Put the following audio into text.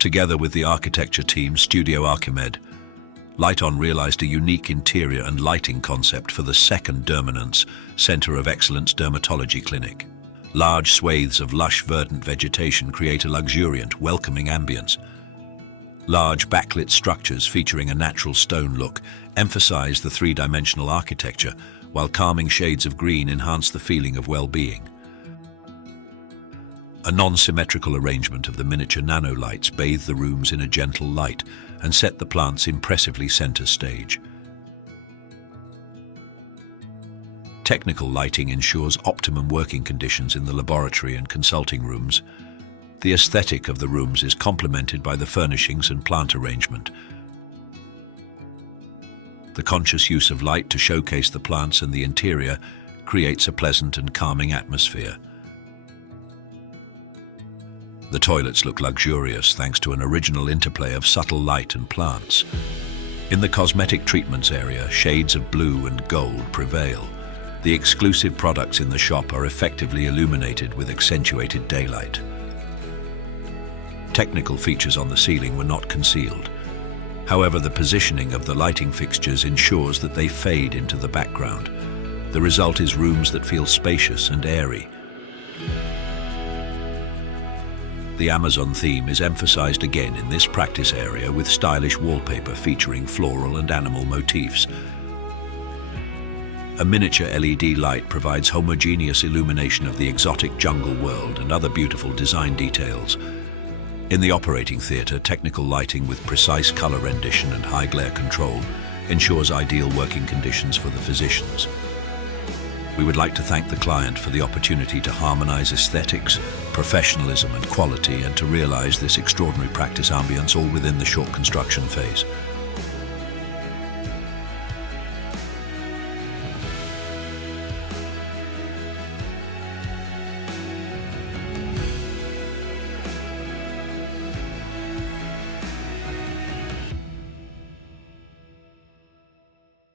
Together with the architecture team, Studio Archimed, Lighton realized a unique interior and lighting concept for the second Dermanence Center of Excellence Dermatology Clinic. Large swathes of lush verdant vegetation create a luxuriant, welcoming ambience. Large backlit structures featuring a natural stone look emphasize the three-dimensional architecture, while calming shades of green enhance the feeling of well-being. A non-symmetrical arrangement of the miniature nanolights bathe the rooms in a gentle light and set the plants impressively center stage. Technical lighting ensures optimum working conditions in the laboratory and consulting rooms. The aesthetic of the rooms is complemented by the furnishings and plant arrangement. The conscious use of light to showcase the plants and the interior creates a pleasant and calming atmosphere. The toilets look luxurious thanks to an original interplay of subtle light and plants. In the cosmetic treatments area, shades of blue and gold prevail. The exclusive products in the shop are effectively illuminated with accentuated daylight. Technical features on the ceiling were not concealed. However, the positioning of the lighting fixtures ensures that they fade into the background. The result is rooms that feel spacious and airy. The Amazon theme is emphasized again in this practice area with stylish wallpaper featuring floral and animal motifs. A miniature LED light provides homogeneous illumination of the exotic jungle world and other beautiful design details. In the operating theater, technical lighting with precise color rendition and high glare control ensures ideal working conditions for the physicians. We would like to thank the client for the opportunity to harmonize aesthetics, professionalism and quality, and to realize this extraordinary practice ambience all within the short construction phase.